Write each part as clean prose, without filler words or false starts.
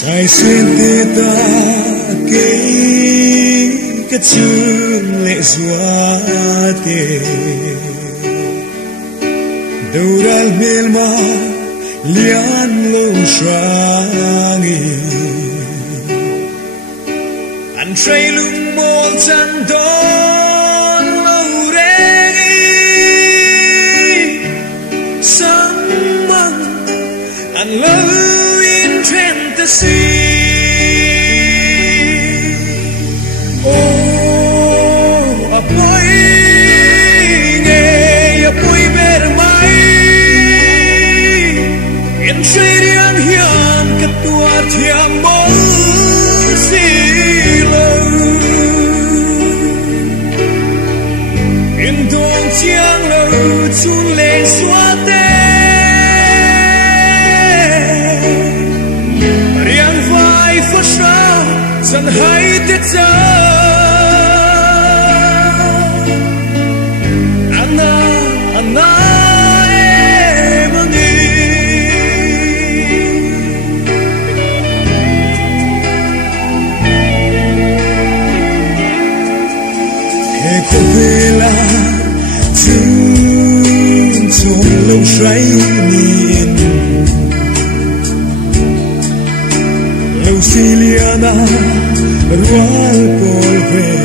Sai sente ta cái chun lệ xóa tê đầu ra mel ma lian lâu xoangi anh say lung mol chan don lâu rengi sang mang anh lâu in fantasy. Say riêng hiền cất tua thiam mơ xì lâu in thôn chiang lâu chun lệ xóa tê riêng vai phát ra dần hay tết cha Anna Anna cô về là thương trong lâu say miên lâu xì liana rual por về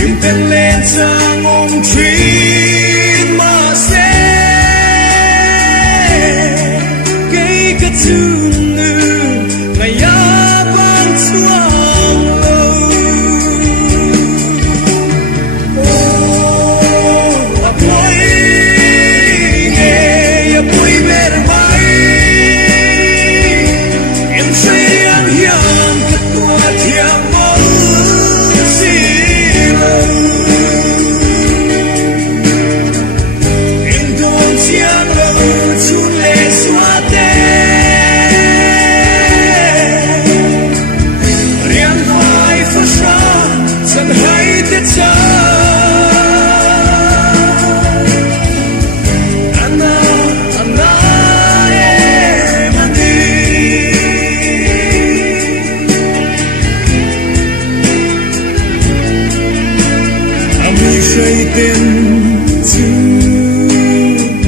kim tên lên sang ông chuyên mà sẽ cái thương nữ ngày ya ban xóa say tên chữ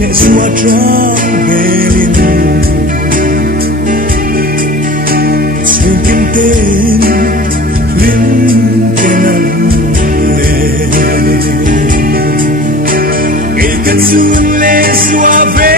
nhẹ xóa trong belin chiều kim tên liên tên ăn lệ cái cất xuân lệ xóa về